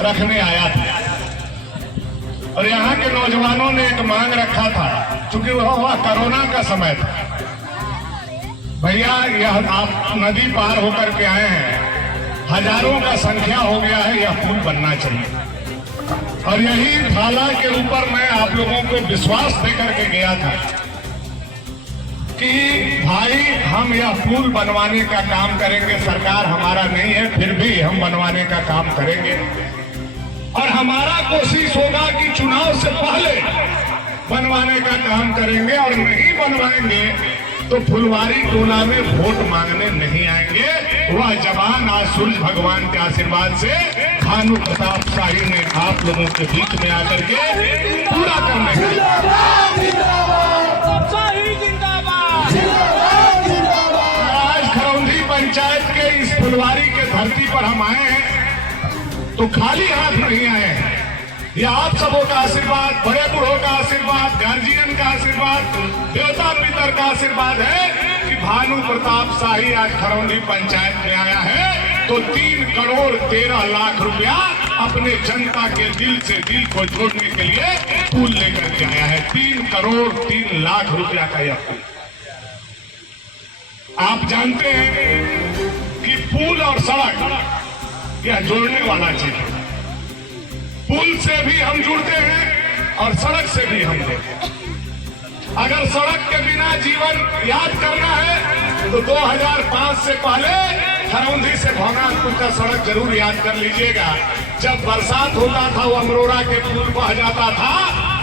रखने आया था और यहाँ के नौजवानों ने एक मांग रखा था, चूंकि वह कोरोना का समय था। भैया यह आप नदी पार होकर के आए हैं, हजारों का संख्या हो गया है, यह पुल बनना चाहिए। और यही थाला के ऊपर मैं आप लोगों को विश्वास देकर के गया था कि भाई हम यह पुल बनवाने का काम करेंगे, सरकार हमारा नहीं है फिर भी हम बनवाने का काम करेंगे। और हमारा कोशिश होगा कि चुनाव से पहले बनवाने का काम करेंगे, और नहीं बनवाएंगे तो फुलवारी टोला में वोट मांगने नहीं आएंगे। वह जवान आज सूर्य भगवान के आशीर्वाद से भानु प्रताप शाही ने आप लोगों के बीच में आकर के पूरा करने का। आज खरौंधी पंचायत के इस फुलवारी के धरती पर हम आए हैं तो खाली हाथ नहीं आए हैं। यह आप सबों का आशीर्वाद, बड़े बूढ़ों का आशीर्वाद, गार्जियन का आशीर्वाद, देवता पितर का आशीर्वाद है कि भानु प्रताप शाही आज खरौंधी पंचायत में आया है तो 3 करोड़ 13 लाख रुपया अपने जनता के दिल से दिल को जोड़ने के लिए पुल लेकर के आया है। 3 करोड़ 3 लाख रुपया का यह पुल। आप जानते हैं कि पुल और सड़क यह जोड़ने वाला चीज है। पुल से भी हम जुड़ते हैं और सड़क से भी हम जुड़ते हैं। अगर सड़क के बिना जीवन याद करना है तो 2005 से पहले खरौंधी से भवनाथपुर का सड़क जरूर याद कर लीजिएगा। जब बरसात होता था वो अमरोड़ा के पुल बह जाता था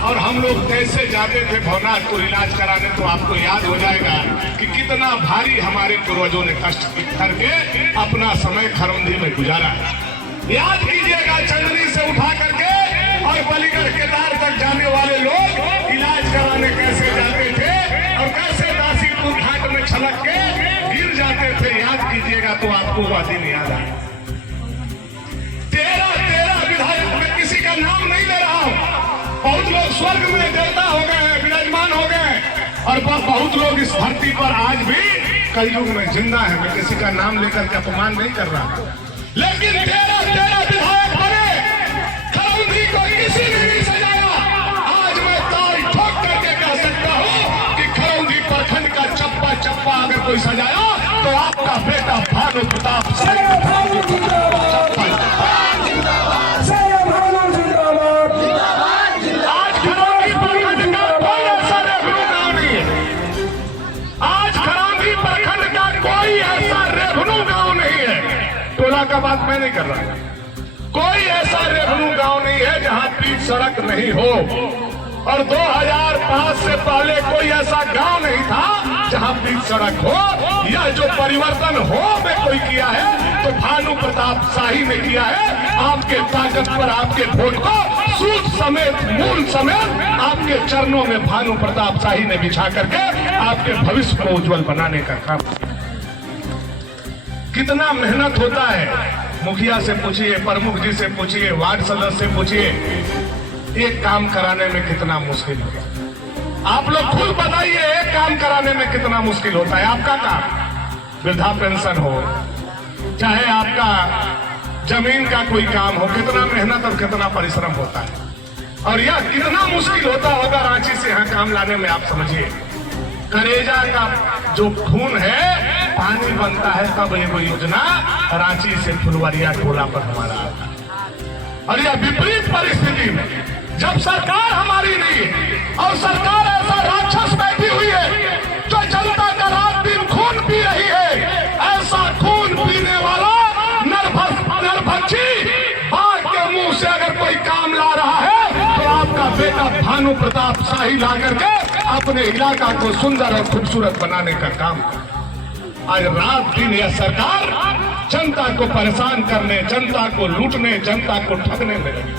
और हम लोग कैसे जाते थे भवनाथपुर इलाज कराने, तो आपको याद हो जाएगा कि कितना भारी हमारे पूर्वजों ने कष्ट करके अपना समय खरौंधी में गुजारा। याद कीजिएगा, चंदनी से उठा करके और बलिगढ़ केदार तक जाने वाले लोग इलाज कराने कैसे जाते थे और कैसे दासीपुर घाट में छलक के गिर जाते थे। याद कीजिएगा तो आपको वह दिन याद आए। 13 विधायक, मैं किसी का नाम नहीं ले रहा हूँ। बहुत लोग स्वर्ग में देवता हो गए हैं, विराजमान हो गए, और बहुत लोग इस धरती पर आज भी कलयुग में जिंदा है। मैं किसी का नाम लेकर के अपमान नहीं कर रहा, लेकिन 13 विधायक बने, खरौंधी को किसी ने नहीं सजाया। आज मैं ताल ठोक करके कह सकता हूँ कि खरौंधी प्रखंड का चप्पा चप्पा अगर कोई सजाया तो आपका बेटा भानु प्रताप का बात मैं नहीं कर रहा। कोई ऐसा रेवन्यू गांव नहीं है जहां पीच सड़क नहीं हो, और 2005 से पहले कोई ऐसा गांव नहीं था जहां पीच सड़क हो। यह जो परिवर्तन हो में कोई किया है तो भानु प्रताप शाही ने किया है। आपके ताकत पर, आपके वोट को सूद समेत, मूल समेत आपके चरणों में भानु प्रताप शाही ने बिछा करके आपके भविष्य को उज्जवल बनाने का काम। कितना मेहनत होता है, मुखिया से पूछिए, प्रमुख जी से पूछिए, वार्ड सदस्य से पूछिए, एक काम कराने में कितना मुश्किल होता है। आप लोग खुद बताइए एक काम कराने में कितना मुश्किल होता है। आपका काम वृद्धा पेंशन हो, चाहे आपका जमीन का कोई काम हो, कितना मेहनत और कितना परिश्रम होता है। और यह कितना मुश्किल होता होगा रांची से यहाँ काम लाने में। आप समझिए, करेजा का जो खून है पानी बनता है, तब ये योजना रांची से फुलवरिया टोला पर हमारा आता है। और यह विपरीत परिस्थिति में जब सरकार हमारी नहीं है और सरकार ऐसा राक्षस बैठी हुई है जो जनता का रात दिन खून पी रही है, ऐसा खून पीने वाला नरभक्षी बाघ के मुंह से अगर कोई काम ला रहा है तो आपका बेटा भानु प्रताप शाही ला करके अपने इलाका को सुंदर और खूबसूरत बनाने का काम। आज रात दिन यह सरकार जनता को परेशान करने, जनता को लूटने, जनता को ठगने में लगी।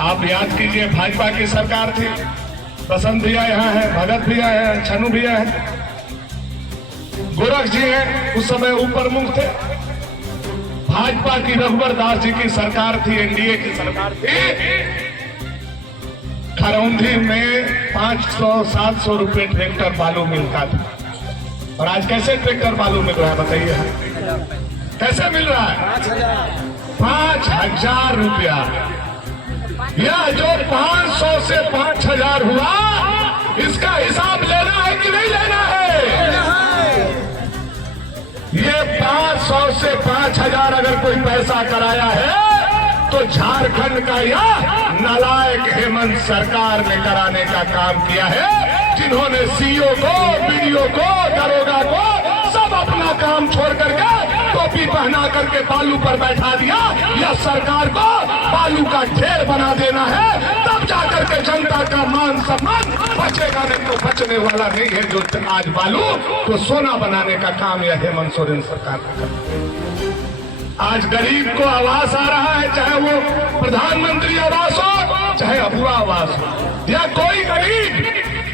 आप याद कीजिए, भाजपा की सरकार थी, बसंत भैया यहाँ है, भगत भैया है, छनु भैया है, गोरख जी हैं, उस समय ऊपर मुख थे। भाजपा की रघुवर दास जी की सरकार थी, एनडीए की सरकार थी। खरौंधी में 500-700 रुपए ट्रैक्टर बालू मिलता था, और आज कैसे ट्रैक्टर बालू मिल रहा है बताइए। कैसे मिल रहा है? 5,000 रुपया। यह जो 500 से 5,000 हुआ, इसका हिसाब लेना है कि नहीं लेना है? ये 500 से 5,000 अगर कोई पैसा कराया है तो झारखंड का यह नालायक हेमंत सरकार ने कराने का काम किया है, जिन्होंने सीओ को, बीडीओ को, दरोगा को सब अपना काम छोड़ करके टोपी पहना करके बालू पर बैठा दिया। यह सरकार को बालू का ढेर बना देना है, तब जाकर के जनता का मान सम्मान बचेगा, नहीं तो बचने वाला नहीं है। जो आज बालू तो सोना बनाने का काम यह हेमंत सोरेन सरकार का कर। आज गरीब को आवास आ रहा है, चाहे वो प्रधानमंत्री आवास हो, चाहे अबुआ आवास हो, या कोई गरीब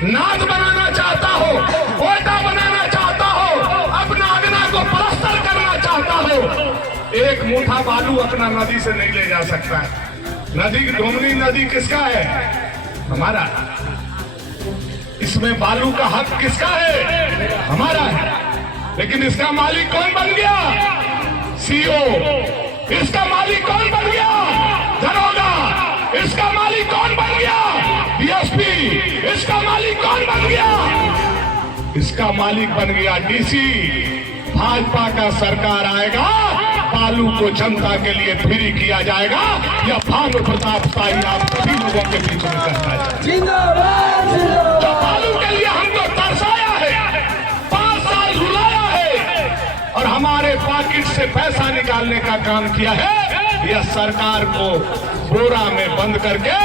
नाद बनाना चाहता हो, ओटा बनाना चाहता हो, अपना अंगना को पलस्तर करना चाहता हो, एक मुठा बालू अपना नदी से नहीं ले जा सकता है। नदी, डोमनी नदी किसका है? हमारा। इसमें बालू का हक किसका है? हमारा है। लेकिन इसका मालिक कौन बन गया? सीओ। इसका मालिक कौन बन गया? दरोगा। इसका मालिक कौन बन गया? डीएसपी। इसका मालिक कौन बन गया? इसका मालिक बन गया डीसी। भाजपा का सरकार आएगा, बालू को जनता के लिए फ्री किया जाएगा। या भानु प्रताप शाही आप सभी लोगों के बीच में करता है। जिंदाबाद। तो बालू के लिए हमको तरसाया है, 5 साल रुलाया है और हमारे पॉकेट से पैसा निकालने का काम किया है। यह सरकार को बोरा में बंद करके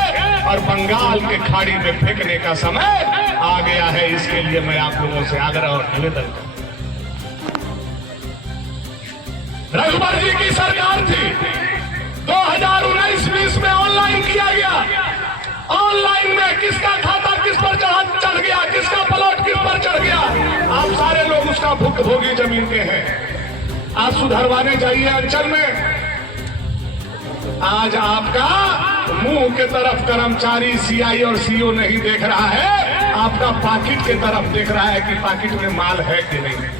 और बंगाल के खाड़ी में फेंकने का समय आ गया है। इसके लिए मैं आप लोगों से आग्रह और निवेदन करता हूं। रघुवर जी की सरकार थी, 2019-20 में ऑनलाइन किया गया। ऑनलाइन में किसका खाता किस पर चढ़ गया, किसका प्लॉट किस पर चढ़ गया, आप सारे लोग उसका भुक्तभोगी जमीन के हैं। आज सुधरवाने चाहिए अंचल में। आज आपका मुंह के तरफ कर्मचारी सीआई और सीओ नहीं देख रहा है, आपका पाकिट के तरफ देख रहा है कि पाकिट में माल है कि नहीं।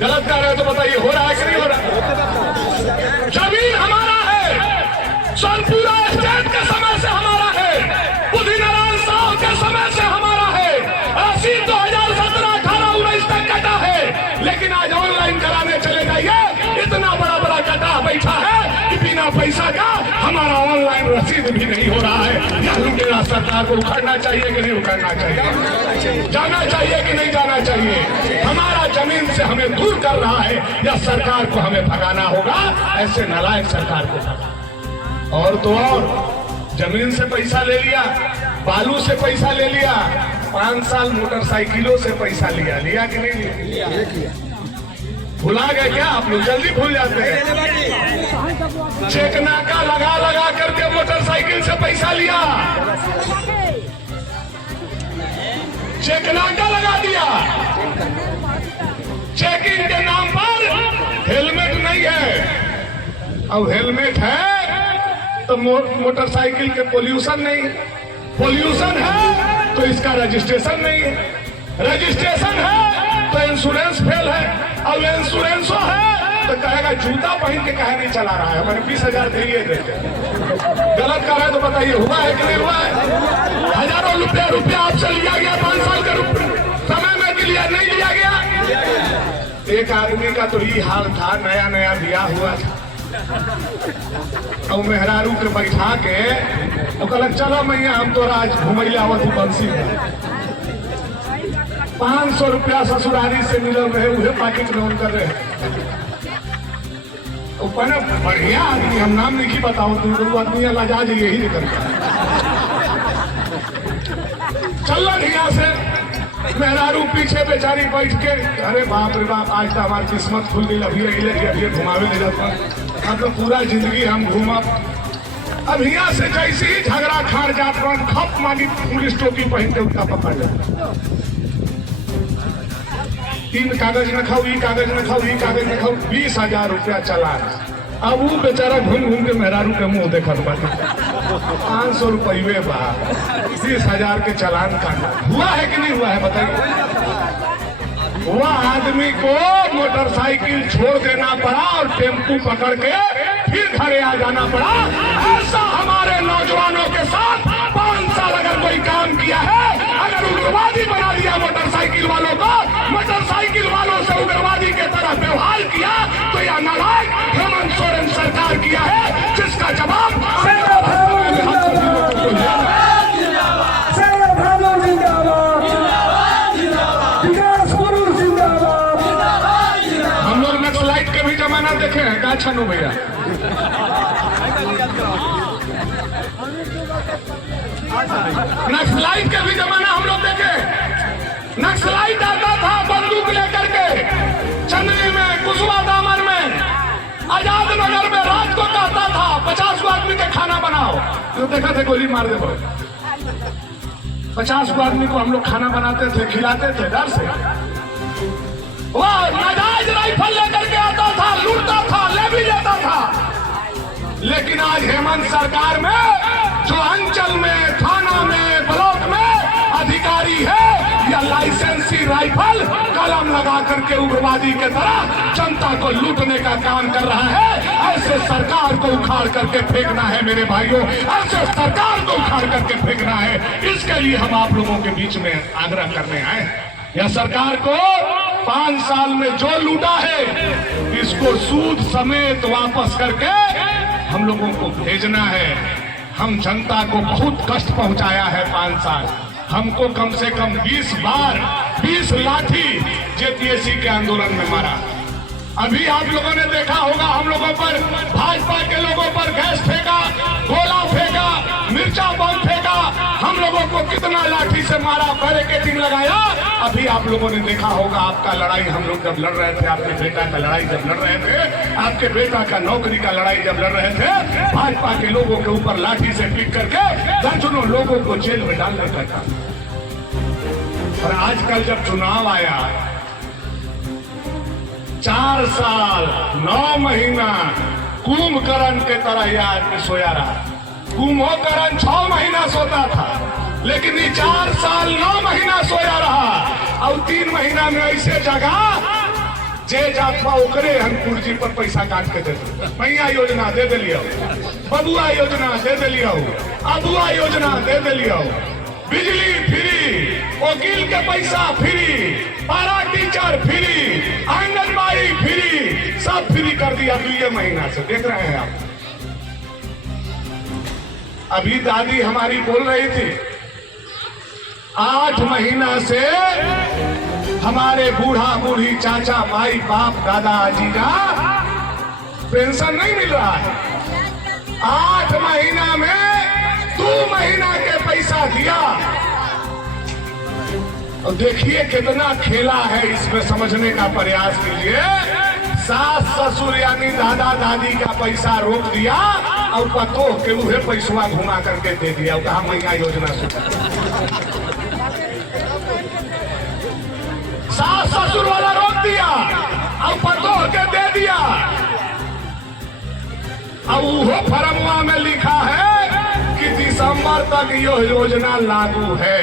गलत कर रहे हो तो बताइए, हो रहा है कि नहीं हो रहा? जमीन हमारा है, सोनपुरा स्टेट के समय से हमारा है, बुद्धिनारायण साहब के समय से हमारा है, रसीद 2017, 18, 19 तक कटा है। लेकिन आज ऑनलाइन कराने चले जाइए, इतना बड़ा बड़ा कटा बैठा है कि बिना पैसा का हमारा ऑनलाइन रसीद भी नहीं हो रहा है। यह लुटेरा सरकार को उखाड़ना चाहिए कि नहीं उखाड़ना चाहिए? जाना चाहिए कि नहीं जाना चाहिए? हमारा जमीन से हमें दूर कर रहा है, यह सरकार को हमें भगाना होगा। ऐसे नालायक सरकार को भगाना। और तो और जमीन से पैसा ले लिया, बालू से पैसा ले लिया, 5 साल मोटरसाइकिलों से पैसा लिया। लिया कि नहीं लिया? भुला गए क्या आप लोग? जल्दी भूल जाते हैं। चेकनाका लगा लगा करके मोटरसाइकिल से पैसा लिया, चेकनाका लगा दिया। चेकिंग के नाम पर हेलमेट नहीं है। अब हेलमेट है तो मोटरसाइकिल के पोल्यूशन नहीं, पोल्यूशन है तो इसका रजिस्ट्रेशन नहीं है, रजिस्ट्रेशन है तो इंश्योरेंस फेल है। अब इंश्योरेंस है तो कहेगा जूता पहन के कहे नहीं चला रहा है, मैंने 20,000 दिए देते। गलत कर रहा है तो बताइए, हुआ है कि नहीं हुआ है? हजारों रुपया आपसे लिया गया, 5 साल के समय में लिया नहीं लिया गया। एक आदमी का तो ये हाल था, नया नया ब्याह हुआ था, और मेहरारू के बैठा के तो कहलक चलो मैया हम तो आज घुमैया आवत बंसी में। 500 रुपया ससुरारी से मिलल रहे, उहे पाकिट में उनकर रहे। बने बढ़िया आदमी, हम नाम नहीं बताओ, तुम आदमी लाजाज यही निकलता है। चल यहाँ से मेहरारू पीछे बेचारी बैठ के, अरे बाप रे बाप, आज तो हमारी किस्मत खुल गई, अभी घुमावे ले जाता। अब तो पूरा जिंदगी हम घूमा। अब यहाँ से जैसे ही झगड़ा खार जाता, खप मानी पुलिस टोपी पहन के उनका पकड़ लेता। 3 कागज न खाओ, ये कागज न खाओ, ये कागज न खाओ, 20,000 रुपया चला। अब वो बेचारा घूम घूम के मेहरारू के मुंह देखत बाटे। 500 रुपये बा, 20,000 के चालान काटा। हुआ है कि नहीं हुआ है बताइए? वह आदमी को मोटरसाइकिल छोड़ देना पड़ा और टेम्पू पकड़ के फिर घरे आ जाना पड़ा। ऐसा हमारे नौजवानों के साथ 5 साल अगर कोई काम किया है, अगर उग्रवादी बना दिया मोटरसाइकिल वालों को, मोटरसाइकिल वालों से उग्रवादी के तरह व्यवहार किया, तो यह नालायक हेमंत सोरेन सरकार किया है, जिसका जवाब हम लोग नक्सलाइट के भी जमाना देखे हैं। का छनो भैया, नक्सलाइट के भी जमाना हम लोग देखे। नक्सलाइट आता था बंदूक लेकर के चंदनी में, कुशवा दामन में, आजाद नगर में, रात को कहता था 50 आदमी के खाना बनाओ। तो देखा थे गोली मार दे, 50 आदमी को हम लोग खाना बनाते थे, खिलाते थे डर से। वह नाजायज राइफल लेकर के आता था, लूटता था, ले भी लेता था। लेकिन आज हेमंत सरकार में जो अंचल में, थाना में, ब्लॉक में अधिकारी है, या लाइसेंसी राइफल कलम लगा करके उग्रवादी के तरह जनता को लूटने का काम कर रहा है। ऐसे सरकार को उखाड़ करके फेंकना है मेरे भाइयों, ऐसे सरकार को उखाड़ करके फेंकना है। इसके लिए हम आप लोगों के बीच में आग्रह करने आए। यह सरकार को 5 साल में जो लूटा है, इसको सूद समेत वापस करके हम लोगों को भेजना है। हम जनता को बहुत कष्ट पहुंचाया है 5 साल। हमको कम से कम 20 बार 20 लाठी जेपीएससी के आंदोलन में मारा। अभी आप लोगों ने देखा होगा, हम लोगों पर, भाजपा के लोगों पर गैस फेंका, गोला फेंका, मिर्चा बम फेंका, हम लोगों को कितना लाठी से मारा, बैरिकेडिंग लगाया। अभी आप लोगों ने देखा होगा, आपका लड़ाई हम लोग जब लड़ रहे थे, आपके बेटा का लड़ाई जब लड़ रहे थे, आपके बेटा का नौकरी का लड़ाई जब लड़ रहे थे, भाजपा के लोगों के ऊपर लाठी से पीट करके दर्जनों लोगों को जेल में डालने का था। और आजकल जब चुनाव आया, 4 साल 9 महीना कुंभकर्ण के तरह यह आदमी सोया रहा। कुंभकर्ण 6 महीना सोता था, लेकिन ये 4 साल 9 महीना सोया रहा। और 3 महीना में ऐसे जगह जे जापा ओकरे हम कुर्सी पर पैसा काट के देते। मैया योजना दे दिलियो, बबुआ योजना दे दिलियो, अबुआ योजना दे दिलियो, बिजली फ्री, वकील के पैसा फ्री, पारा टीचर फ्री, आंगनबाड़ी फ्री, सब फ्री कर दिया 2 महीना से। देख रहे हैं आप। अभी दादी हमारी बोल रही थी, 8 महीना से हमारे बूढ़ा बूढ़ी, चाचा, माई, बाप, दादा, जीजा पेंशन नहीं मिल रहा है। 8 महीना में 2 महीना के पैसा दिया। और देखिए कितना खेला है, इसमें समझने का प्रयास कीजिए। सास ससुर यानी दादा दादी का पैसा रोक दिया और पतो के उहे पैसा घुमा करके दे दिया। कहा मैया योजना से सास ससुर वाला रोक दिया और पतो के दे दिया। अब वो फरमुआ में लिखा है कि दिसंबर तक यह योजना लागू है।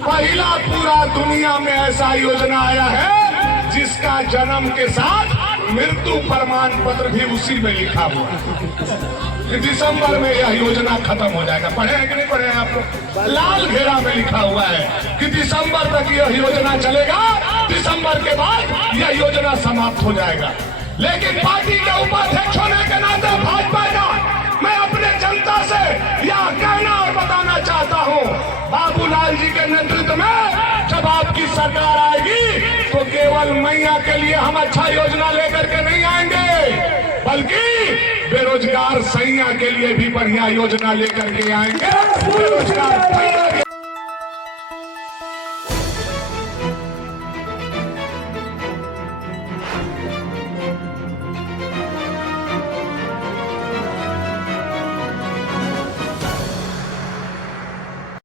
पहला पूरा दुनिया में ऐसा योजना आया है जिसका जन्म के साथ मृत्यु प्रमाण पत्र भी उसी में लिखा हुआ है। दिसंबर में यह योजना खत्म हो जाएगा। पढ़े हैं कि नहीं पढ़े हैं आप लोग? लाल घेरा में लिखा हुआ है कि दिसंबर तक यह योजना चलेगा, दिसंबर के बाद यह योजना समाप्त हो जाएगा। लेकिन पार्टी के उपाध्यक्ष होने के नाते भाजपा का मैं अपने जनता से यह कहना और बताना चाहता हूं, बाबूलाल जी के नेतृत्व में जब आपकी सरकार आएगी तो केवल मैया के लिए हम अच्छा योजना लेकर के नहीं आएंगे, बल्कि बेरोजगार सैया के लिए भी बढ़िया योजना लेकर के आएंगे। बेरोजगार